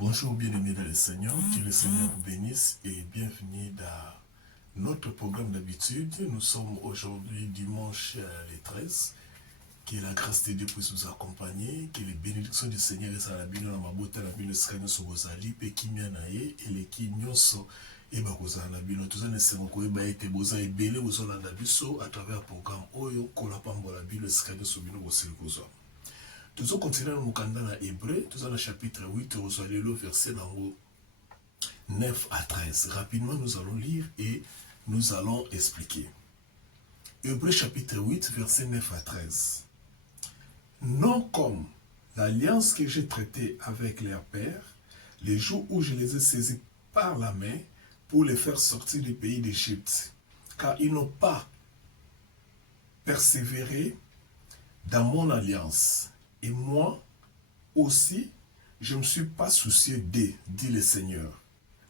Bonjour bien-aimés dans le Seigneur, que le Seigneur vous bénisse et bienvenue dans notre programme d'habitude. Nous sommes aujourd'hui dimanche le 13. Que la grâce de Dieu puisse vous accompagner, que les bénédictions du Seigneur soient à la bino na mabota na bino skanya so bozali pe kimia na ye eleki nyonso e ba kozala na bino tozana sengo ko ba ete boza ebele bozolanda biso à travers programme oyo kola pambola bino skanya so bino bosili kozwa. Nous allons continuer dans le Hébreu, nous allons chapitre 8, nous allons le verset 9 à 13. Rapidement, nous allons lire et nous allons expliquer. Hébreu chapitre 8, verset 9 à 13. Non comme l'alliance que j'ai traitée avec leurs pères, les jours où je les ai saisis par la main pour les faire sortir du pays d'Égypte, car ils n'ont pas persévéré dans mon alliance. Et moi aussi, je ne me suis pas soucié d'eux, dit le Seigneur.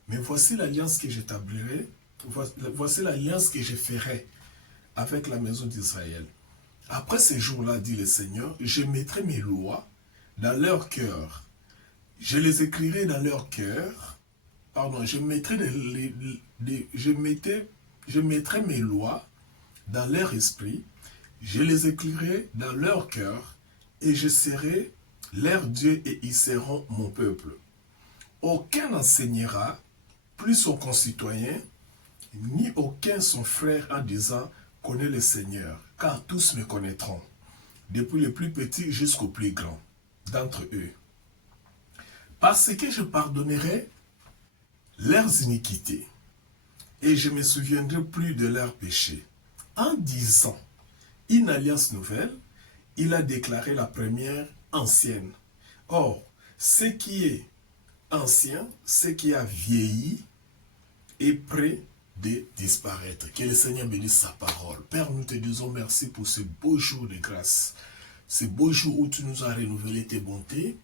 Mais voici l'alliance que j'établirai, voici l'alliance que je ferai avec la maison d'Israël. Après ces jours-là, dit le Seigneur, je mettrai mes lois dans leur cœur. Je les écrirai dans leur cœur. Pardon, je mettrai mes lois dans leur esprit. Je les écrirai dans leur cœur. Et je serai leur Dieu et ils seront mon peuple. Aucun n'enseignera plus son concitoyen, ni aucun son frère en disant « Connais le Seigneur », car tous me connaîtront, depuis le plus petit jusqu'au plus grand d'entre eux. Parce que je pardonnerai leurs iniquités, et je ne me souviendrai plus de leurs péchés. En disant une alliance nouvelle, il a déclaré la première ancienne. Or, ce qui est ancien, ce qui a vieilli, est prêt de disparaître. Que le Seigneur bénisse sa parole. Père, nous te disons merci pour ce beau jour de grâce. Ce beau jour où tu nous as renouvelé tes bontés.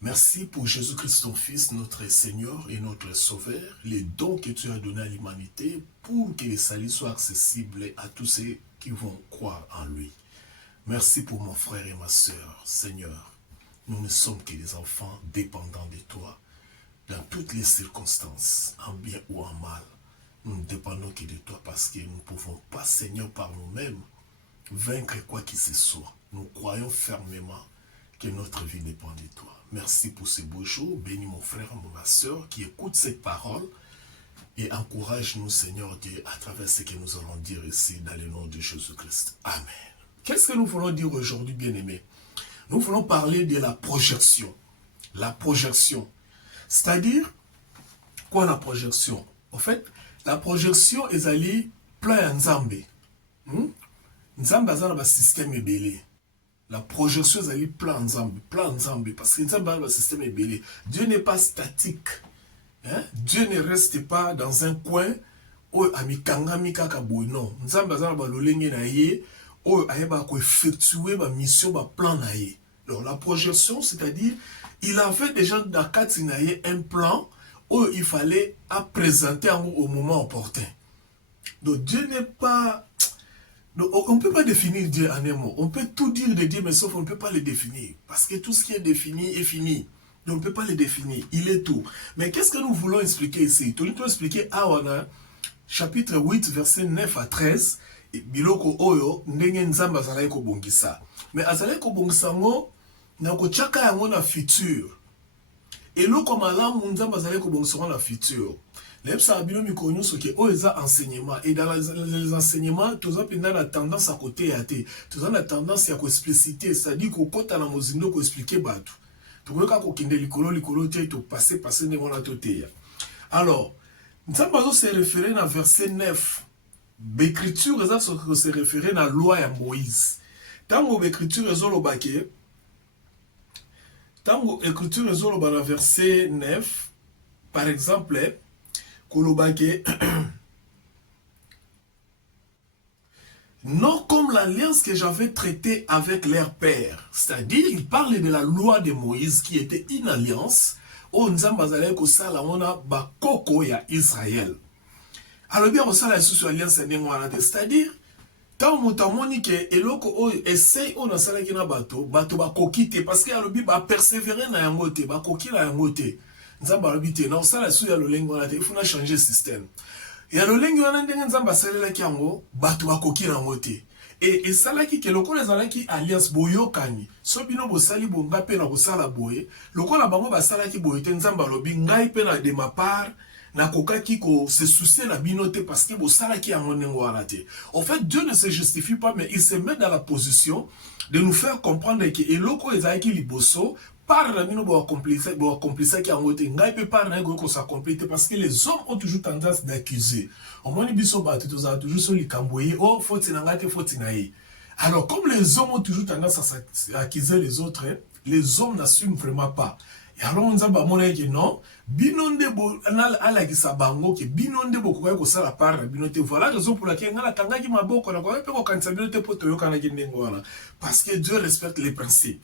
Merci pour Jésus-Christ, ton Fils, notre Seigneur et notre Sauveur. Les dons que tu as donnés à l'humanité pour que le salut soit accessible à tous ceux qui vont croire en lui. Merci pour mon frère et ma soeur, Seigneur. Nous ne sommes que des enfants dépendants de toi. Dans toutes les circonstances, en bien ou en mal, nous ne dépendons que de toi parce que nous ne pouvons pas, Seigneur, par nous-mêmes, vaincre quoi qu'il se soit. Nous croyons fermement que notre vie dépend de toi. Merci pour ce beau jour. Bénis mon frère et ma soeur qui écoutent cette parole et encourage-nous, Seigneur Dieu, à travers ce que nous allons dire ici dans le nom de Jésus-Christ. Amen. Qu'est-ce que nous voulons dire aujourd'hui, bien-aimés? Nous voulons parler de la projection. La projection. C'est-à-dire, quoi la projection? En fait, la projection est allée plein Nzambe. Nzambe a un système belé. La projection est allée plein Nzambe. Parce que Nzambe a un système belé. Dieu n'est pas statique. Dieu ne reste pas dans un coin. Non. Nzambe a un effectuer ma mission, ma plan. Donc la projection, c'est-à-dire, il avait déjà dans un plan où il fallait présenter au moment opportun. Donc Dieu n'est pas... Donc, on ne peut pas définir Dieu en un mot. On peut tout dire de Dieu, mais sauf on ne peut pas le définir. Parce que tout ce qui est défini est fini. Donc on ne peut pas le définir. Il est tout. Mais qu'est-ce que nous voulons expliquer ici? Nous voulons expliquer à chapitre 8, verset 9 à 13. Biloko oyo ndenge nzambe azalaki kobongisa mais azalaki kobongisa ngo na kotiaka yango na futur eloko malamu nzambe azalaki kobongisa ngo na futur lepsa bino mikolo nyonso ke oyo eza enseignement et dans les enseignements toza mpenza na tendance à côté ya te toza na tendance ya koexpliciter c'est-à-dire kokota na mozindo koexpliquer bato tokoyoka kokende likolo te topase ndenge wana toteya. Alors nzambe azo se référer na verset 9. L'écriture se référait à la loi de Moïse. Tant que l'écriture est dans le verset 9, par exemple, non comme l'alliance que j'avais traitée avec leur père. C'est-à-dire, il parle de la loi de Moïse qui était une alliance où nous avons Israël. Alors bien, on sait la alliance, c'est-à-dire, tant que que eloko essaye on a na bato ba kokite parce que alobi ba persévérer na yango te ba koki na yango te nzamba habité na osala sou ya lolengo wana te, il faut na changer système. Ya lolengo wana ndenge nzamba salelaki yango bato bakoki nango te. Et esalaki ke lokola ezalaki alliance boyokani so bino bosali bonga mpe na kosala boye lokola bango basalaki boye te nzamba alobi ngai mpe na de ma part nakokaki ko se soucier na bino te parce que bosalaki yango ndenge wana te. En fait, Dieu ne se justifie pas, mais il se met dans la position de nous faire comprendre que eloko ezalaki liboso par la mino bo accomplissa qui en été ngai pe par na ko s'accomplir parce que les hommes ont toujours tendance d'accuser. Au moins biso ba toujours sur les camboyer oh faut tinanga te faut tinaï. Alors comme les hommes ont toujours tendance à accuser les autres, les hommes n'assument vraiment pas. Et alors on a mona que non, binonde bo ala ki sabango ke binonde bo ko ko sala par binote voilà raison pour laquelle ngala tanga ki maboko na ko pe ko kanisa binote poto yo kana ki ndengo wana parce que Dieu respecte les principes.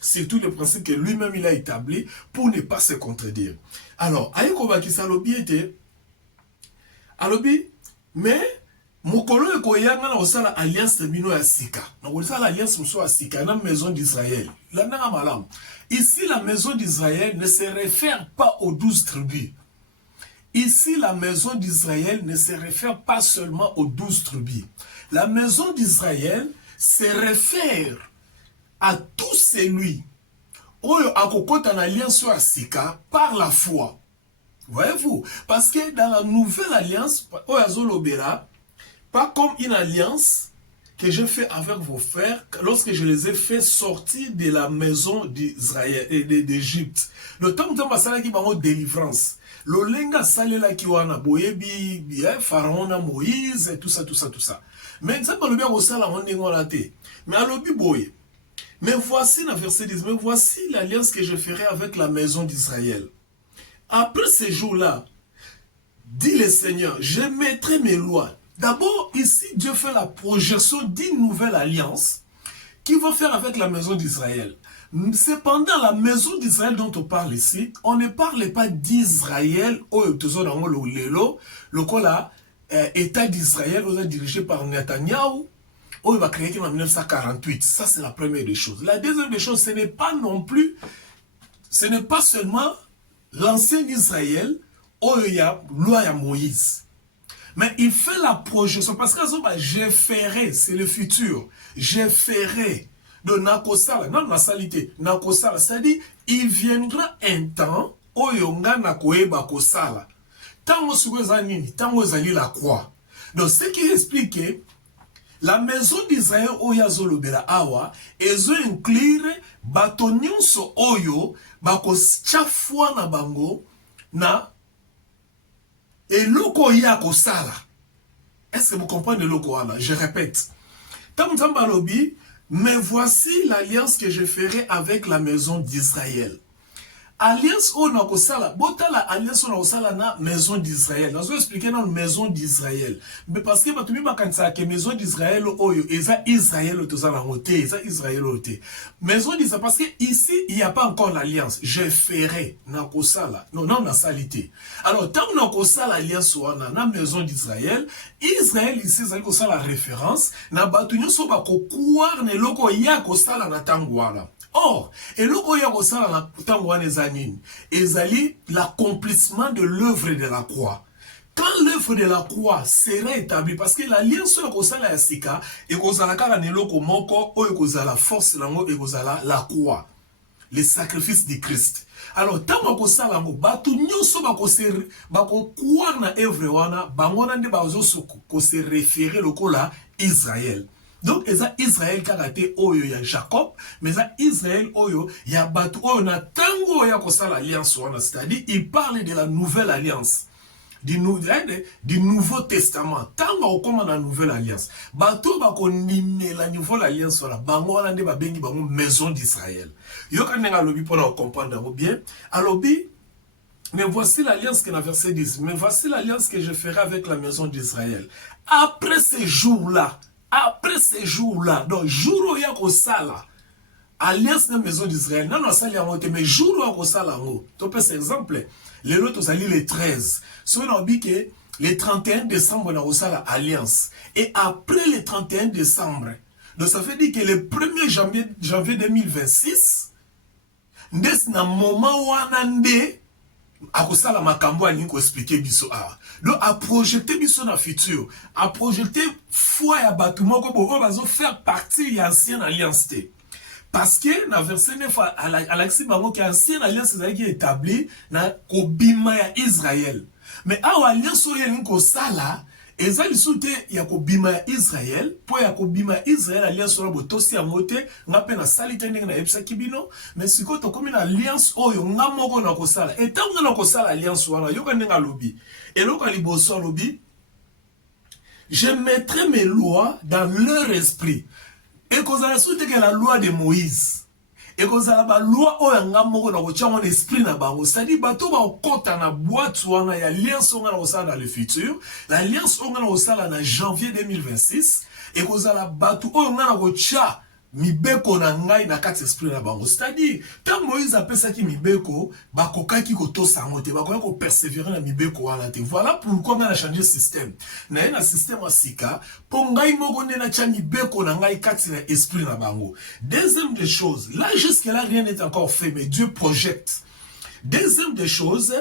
C'est tout le principe que lui-même il a établi pour ne pas se contredire. Alors, ayeko bakisa lobi était alobi mais mokolo eko yanga na osala alliance bino ya sika. Na osala alliance muso ya sika na maison d'Israël. La nanga malam. Ici la maison d'Israël ne se réfère pas aux 12 tribus. Ici la maison d'Israël ne se réfère pas seulement aux 12 tribus. La maison d'Israël se réfère à tout celui oyo akokota na alliance ya sika par la foi. Voyez-vous? Parce que dans la nouvelle alliance, oyo azolobela, pas comme une alliance que j'ai fait avec vos frères lorsque je les ai fait sortir de la maison d'Israël et d'Égypte. Le temps où ça qui bango délivrance. Le lenga salela ki wana boyebi pharaon na Moïse et tout ça. Mais ça pas le bien au sala on ngona te. Mais alobi boye. Mais voici le verset 10, mais voici l'alliance que je ferai avec la maison d'Israël. Après ces jours-là, dit le Seigneur, je mettrai mes lois. D'abord, ici, Dieu fait la projection d'une nouvelle alliance qu'il va faire avec la maison d'Israël. Cependant, la maison d'Israël dont on parle ici, on ne parle pas d'Israël, le État d'Israël, dirigé par Netanyahou, il va créer en 1948. Ça, c'est la première des choses. La deuxième des choses, ce n'est pas seulement l'ancien Israël, loi à Moïse. Mais il fait la projection. Parce que je ferai, c'est le futur. Je ferai de Nakosala, non, la salité. Nakosala, c'est-à-dire, il viendra un temps, Oyonga Nakoeba Kosala. Tango Sukozanini, Tango Zali la croix. Donc, ce qui explique que la maison d'Israël oyo azolobela awa ezo inclure bato nyonso oyo bakotya na bango na eloko ya kosala. Est-ce que vous comprenez eloko wana? Je répète. Tamzamba lobi, mais voici l'alliance que je ferai avec la maison d'Israël. Alliance o na kosala, bota la alliance o na kosala na maison d'Israël. Nous allons expliquer dans la maison d'Israël. Mais parce que batumi bakanisa que maison d'Israël oyo eza Israël tozala ngote, eza Israël ote. Maison d'Israël parce que ici il n'y a pas encore l'alliance. Je ferai na kosala. Non, na salité. Alors tant na kosala alliance wana na maison d'Israël, Israël ici ça kosala référence na batu nyonso bakokuar ne loko ya kosala na tango wana. Or, et le l'accomplissement de l'œuvre de la croix. Quand l'œuvre de la croix sera établie, parce que l'alliance sur la sika, et la force la croix, le sacrifice de Christ. Alors, tant que ça, batu nyonso bako croire na œuvre wana, bangona nde bazo se référer lokola Israël. Donc, il y a Israël qui oyo ya Jacob, mais il y a Israël oyo ya batu oyo na tango ya kosa l'alliance wana, c'est-à-dire il parle de la nouvelle alliance. Du Nouveau Testament. Tango au comme la nouvelle alliance. Batu bako nime la nouvelle alliance wana, bango wana nde babengi bango maison d'Israël. Yo kanenga lobi pour comprendre bien. Alobi mais voici l'alliance que la verset 10. Mais voici l'alliance que je ferai avec la maison d'Israël. Après ces jours-là, donc jour où il y a sala, alliance de la maison d'Israël, non, sali à monter, mais jour où il y a sala, tu peux cet exemple, les autres sali les 13. Si on a dit que le 31 décembre, on a sala alliance. Et après le 31 décembre, donc ça veut dire que le 1er janvier 2026, n'est-ce pas moment où on a akosala makambo alingi koexplike biso awa. Donc aprojete biso na futur, aprojete foi ya bato moko oyo bazofaire partie ya ancienne alliance te. Parce que dans verset 9 alakisi bango ke ancienne alliance ezalaki établi na kobima ya Israël. Mais awa alliance oyo elingi kosala eza lisusu te ya kobima ya Israël, po ya kobima ya Israël alliance oyo botosi yango te, nga mpe nasali te ndenge nayebisaki bino, mais sikoyo tokomi na alliance oyo nga moko na kosala. Etango nga na kosala alliance wana, yoka ndenge alobi. Eloko ya liboso alobi, je mettrai mes lois dans leur esprit. Et kozala sou te ke la loi de Moïse. Et kozala ba loi oyo nga moko na kotia mon esprit na bango. C'est-à-dire bato ba okota na boîte wana ya alliance nga na kosala dans le futur. L'alliance nga na kosala na janvier 2026. Et kozala bato oyo nga na kotia mibeko na ngai na kati esprit na bango. C'est-à-dire tant Moïse apesaki mibeko bakokaki kotosa yango te, bakokaki ko persévérer na mibeko wana te. Voilà pourquoi nga na changer système. Na ye na système wa sika po ngai moko nde na tia mibeko na ngai kati na esprit na bango. Deuxième des choses, là jusque là rien n'est encore fait, mais Dieu projette. Deuxième des choses,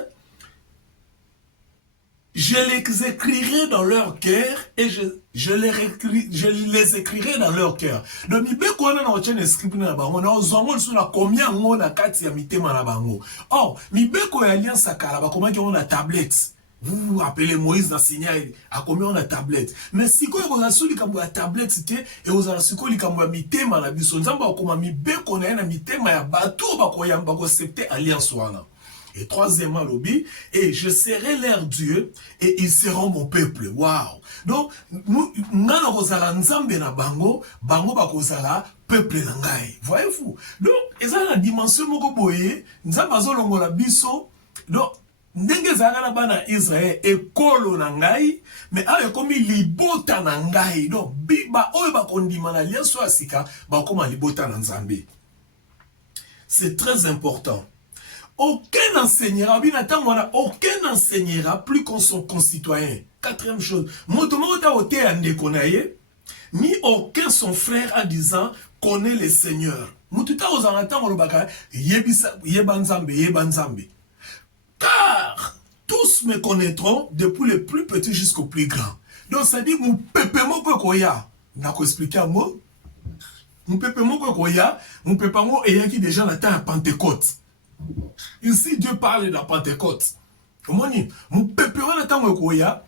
je les écrirai dans leur cœur et je les écrirai dans leur cœur. Donc, mibeko wana na otien script na bango, na ozongo lisu na combien ngo na kati ya mitema na bango. Or, mibeko ya alliance akala ba komaki on a tablette. Vous vous rappelez Moïse na signal a combien on a tablette. Mais sikoyo ko zasu likambo ya tablette te et ozala sikoyo likambo ya mitema na biso. Nzamba okoma mibeko na na mitema ya bato ba koyamba ko accepter alliance wana. Et troisièmement, lobby, et je serai leur Dieu, et ils seront mon peuple. Waouh! Donc, nous, nzambe na bango, bango bakozala peuple nangai. Voyez-vous? Donc, eza la dimension moko boye, nzamba zolongola biso. Donc, ndenge zala bana Israël ekolo nangai, mais ayo komi libota nangai. Donc, biba oyo bakondima na liaso asika, bakoma libota na nzambe. C'est très important. Aucun enseignera plus qu'on son concitoyen. Quatrième chose, ni aucun son frère en disant connaît le Seigneur. Car tous me connaîtront depuis le plus petit jusqu'au plus grand. Donc ça dit, mon peuple mokoya, n'a qu'à expliquer un mot. Mon peuple mokoya, mon peuple mokoya, et qui déjà la terre à Pentecôte. Ici, Dieu parle de la Pentecôte. Mon peuple wana tango koya,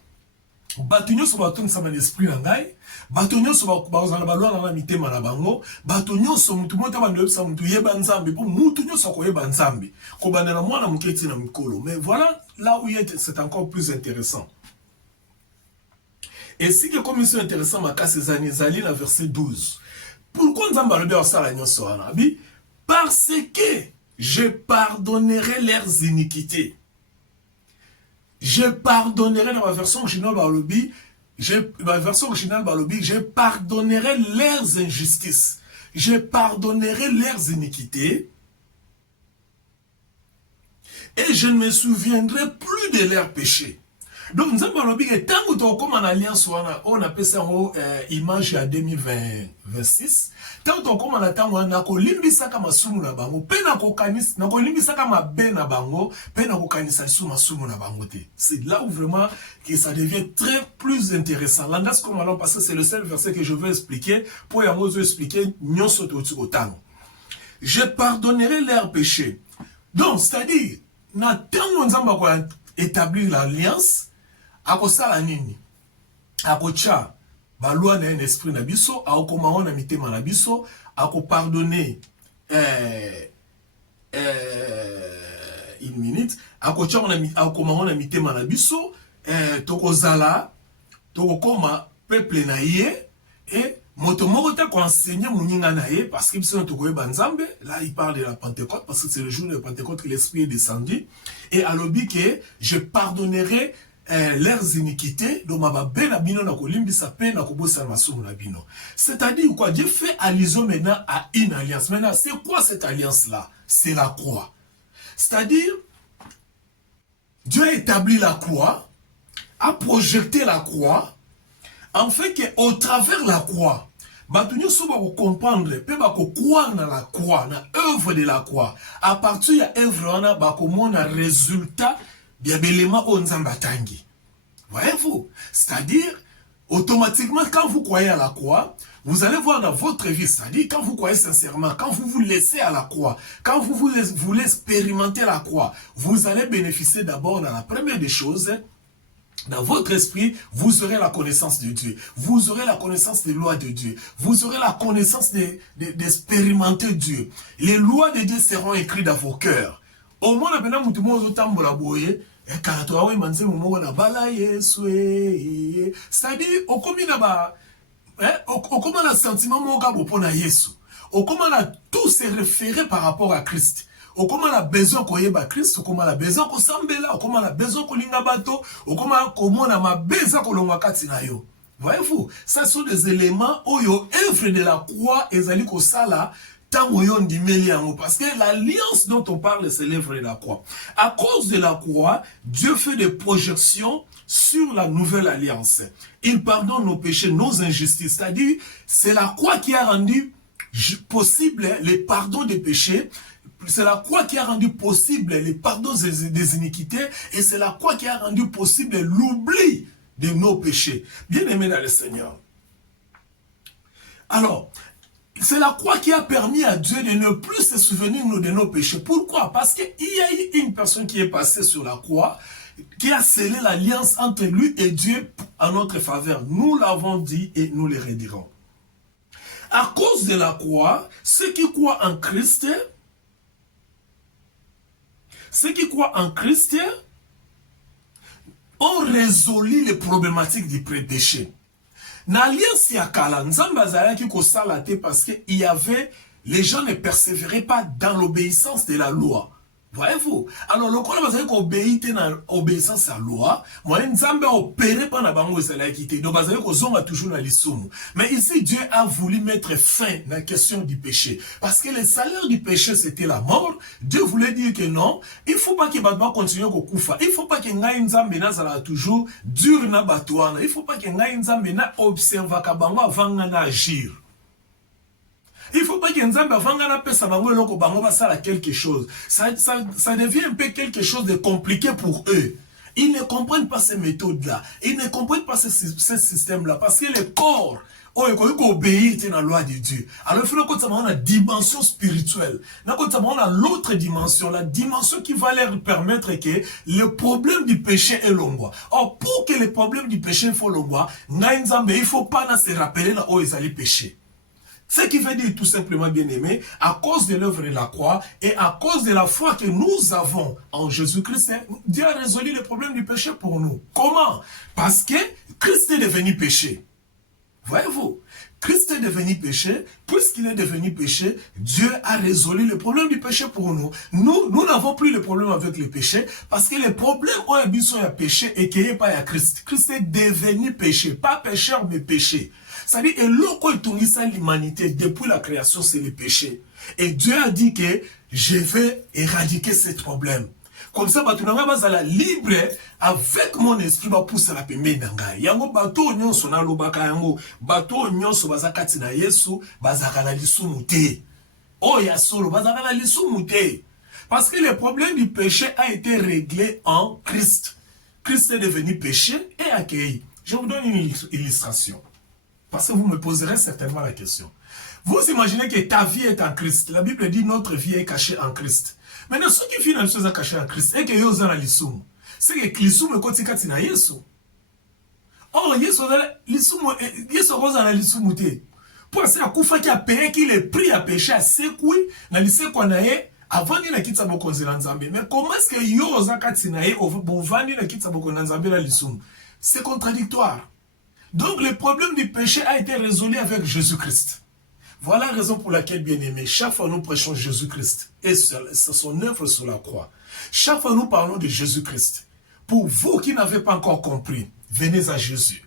batunyo so baton sama l'esprit na ngai, batunyo so bazana balwa na mitema na bango, batunyo so mutu mota bando sa mutu yeba nzambe, pour mutu nyo so koyeba nzambe. Ko bandana mwana muketi na mikolo. Mais voilà là où c'est encore plus intéressant. Et si que comme c'est intéressant ma casse ces années zali la verset 12. Pourquoi nzambe alobe osala nyonso wana? Bi parce que je pardonnerai leurs iniquités. Je pardonnerai dans ma version originale Balobi, je pardonnerai leurs injustices. Je pardonnerai leurs iniquités. Et je ne me souviendrai plus de leurs péchés. Donc nous avons dit que tant que tu comme en alliance on appelle ça image à 2026. Tant que comme en attendant on a kolimbisa kama sumu na bango, pe na kokanisa na kolimbisa kama be na bango, pe na kokanisa sumu na bango te. C'est là où vraiment que ça devient très plus intéressant. Landas comme alors parce que c'est le seul verset que je veux expliquer pour y avoir expliquer nyonso to autant. Je pardonnerai leurs péchés. Donc c'est-à-dire na tango nzamba ko établir l'alliance akosala nini akocha balwa na un esprit na biso akoma na mitema na biso akopardonner une minute akocha akoma na mitema na biso tokozala tokoma peuple na ye et moto moko te ko enseigner muninga na ye parce que biso tokoyeba nzambe. Là il parle de la Pentecôte parce que c'est le jour de la Pentecôte que l'esprit est descendu et alobi que je pardonnerai leurs iniquités. Donc ma bena bino na kolimbisa pe na kobosa masumu na bino. C'est-à-dire quoi? Dieu fait allusion maintenant à une alliance. Maintenant c'est quoi cette alliance là? C'est la croix. C'est-à-dire Dieu a établi la croix, a projeté la croix, en fait qu'au travers la croix, Batunyo soba ko comprendre, pe ba ko croire na la croix, na œuvre de la croix. À partir ya œuvre wana ba ko mona résultat bien belema o nzamba tangi. Voyez-vous? C'est-à-dire automatiquement quand vous croyez à la croix, vous allez voir dans votre vie, c'est-à-dire quand vous croyez sincèrement, quand vous vous laissez à la croix, quand vous voulez expérimenter la croix, vous allez bénéficier d'abord dans la première des choses. Dans votre esprit, vous aurez la connaissance de Dieu. Vous aurez la connaissance des lois de Dieu. Vous aurez la connaissance d'expérimenter Dieu. Les lois de Dieu seront écrites dans vos cœurs. Au moins, c'est-à-dire, au comment le sentiment pour Yesu. Au comment tout se référé par rapport à Christ. Comment on a besoin qu'on y ait Christ, comment on a besoin qu'on s'embella, comment on a besoin qu'on linga bateau, comment on a besoin qu'on l'onga katinayo. Voyez-vous, ça sont des éléments où yo œuvre de la croix et zali ko sala tant yon di meliango parce que l'alliance dont on parle c'est l'œuvre de la croix. À cause de la croix, Dieu fait des projections sur la nouvelle alliance. Il pardonne nos péchés, nos injustices, c'est-à-dire c'est la croix qui a rendu possible le pardon des péchés. C'est la croix qui a rendu possible les pardons des iniquités et c'est la croix qui a rendu possible l'oubli de nos péchés. Bien aimé dans le Seigneur. Alors, c'est la croix qui a permis à Dieu de ne plus se souvenir de nos péchés. Pourquoi? Parce qu'il y a eu une personne qui est passée sur la croix, qui a scellé l'alliance entre lui et Dieu en notre faveur. Nous l'avons dit et nous le redirons. À cause de la croix, ceux qui croient en Christ ont résolu les problématiques du péché. L'alliance yakala, nzamba zalaki ko salate parce que il y avait, les gens ne persévéraient pas dans l'obéissance de la loi. Voyez-vous? Alors, le quoi vous avez obéi dans l'obéissance à la loi, moi, nzambe opéré par la bango salakité. Donc, vous avez qu'on toujours dans l'issoumu. Mais ici, Dieu a voulu mettre fin à la question du péché. Parce que le salaire du péché, c'était la mort. Dieu voulait dire que non, il ne faut pas que Batman continue à koufa. Il ne faut pas que Ngaï Nzambe na toujours dur na batouana. Il ne faut pas que Ngaï Nzambe na observe kabango avant na agir. Il ne faut pas que Nzambe avant na pesa bango eloko bango basala quelque chose. Ça devient un peu quelque chose de compliqué pour eux. Ils ne comprennent pas ces méthodes-là. Ils ne comprennent pas ce système-là. Parce que le corps, il faut obéir à la loi de Dieu. Alors, il faut que nous ayons une dimension spirituelle. Nous avons l'autre dimension, la dimension qui va leur permettre que le problème du péché est l'ongwa. Or, pour que le problème du péché soit l'ongwa, il ne faut pas se rappeler là où ils allaient pécher. Ce qui veut dire tout simplement, bien aimé, à cause de l'œuvre de la croix et à cause de la foi que nous avons en Jésus-Christ, Dieu a résolu le problème du péché pour nous. Comment? Parce que Christ est devenu péché. Voyez-vous? Christ est devenu péché. Puisqu'il est devenu péché, Dieu a résolu le problème du péché pour nous. Nous n'avons plus le problème avec le péché parce que le problème où il y a péché et qu'il n'y a pas à Christ. Christ est devenu péché. Pas pécheur, mais péché. C'est-à-dire, et l'eau l'humanité depuis la création, c'est le péché. Et Dieu a dit que je vais éradiquer ce problème. Comme ça, tu n'as libre avec mon esprit va pousser la pembe d'anga. Yango bateau nyonso na lobaka yango bateau nyonso bazakati na Yesu bazakala lisumu te. Oh ya solo bazakala lisumu te. Parce que le problème du péché a été réglé en Christ. Christ est devenu péché et accueilli. Je vous donne une illustration. Parce que vous me poserez certainement la question. Vous imaginez que ta vie est en Christ. La Bible dit notre vie est cachée en Christ. Maintenant, ceux qui font une chose cachée en Christ, et que vous avez l'issum, c'est que l'issum est côté katina Yesu. Or, Yesu a l'issum. Pour ça, Koufa qui a payé, qui le prix à péché à Sekoui, dans le Sekouanaye, avant de quitter sa bokonzi Nzambe. Mais comment est-ce que Yoza Katinaye, au Bovani, na quitte sa bokonzi Nzambe la l'issum? C'est contradictoire. Donc, le problème du péché a été résolu avec Jésus-Christ. Voilà la raison pour laquelle, bien aimé, chaque fois nous prêchons Jésus-Christ et son œuvre sur la croix. Chaque fois nous parlons de Jésus-Christ. Pour vous qui n'avez pas encore compris, venez à Jésus.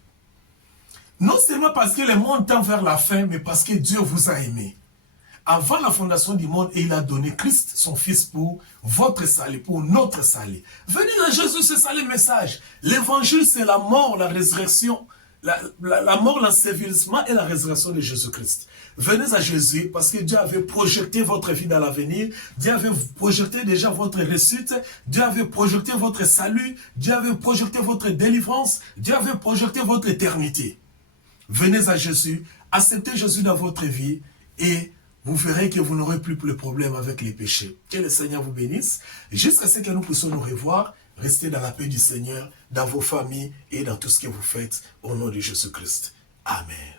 Non seulement parce que le monde tend vers la fin, mais parce que Dieu vous a aimé. Avant la fondation du monde, il a donné Christ, son Fils, pour votre salut, pour notre salut. Venez à Jésus, c'est ça le message. L'évangile, c'est la mort, la résurrection la mort, l'ensevelissement et la résurrection de Jésus-Christ. Venez à Jésus parce que Dieu avait projeté votre vie dans l'avenir. Dieu avait projeté déjà votre réussite. Dieu avait projeté votre salut. Dieu avait projeté votre délivrance. Dieu avait projeté votre éternité. Venez à Jésus, acceptez Jésus dans votre vie et vous verrez que vous n'aurez plus de problème avec les péchés. Que le Seigneur vous bénisse. Jusqu'à ce que nous puissions nous revoir, restez dans la paix du Seigneur, dans vos familles et dans tout ce que vous faites au nom de Jésus-Christ. Amen.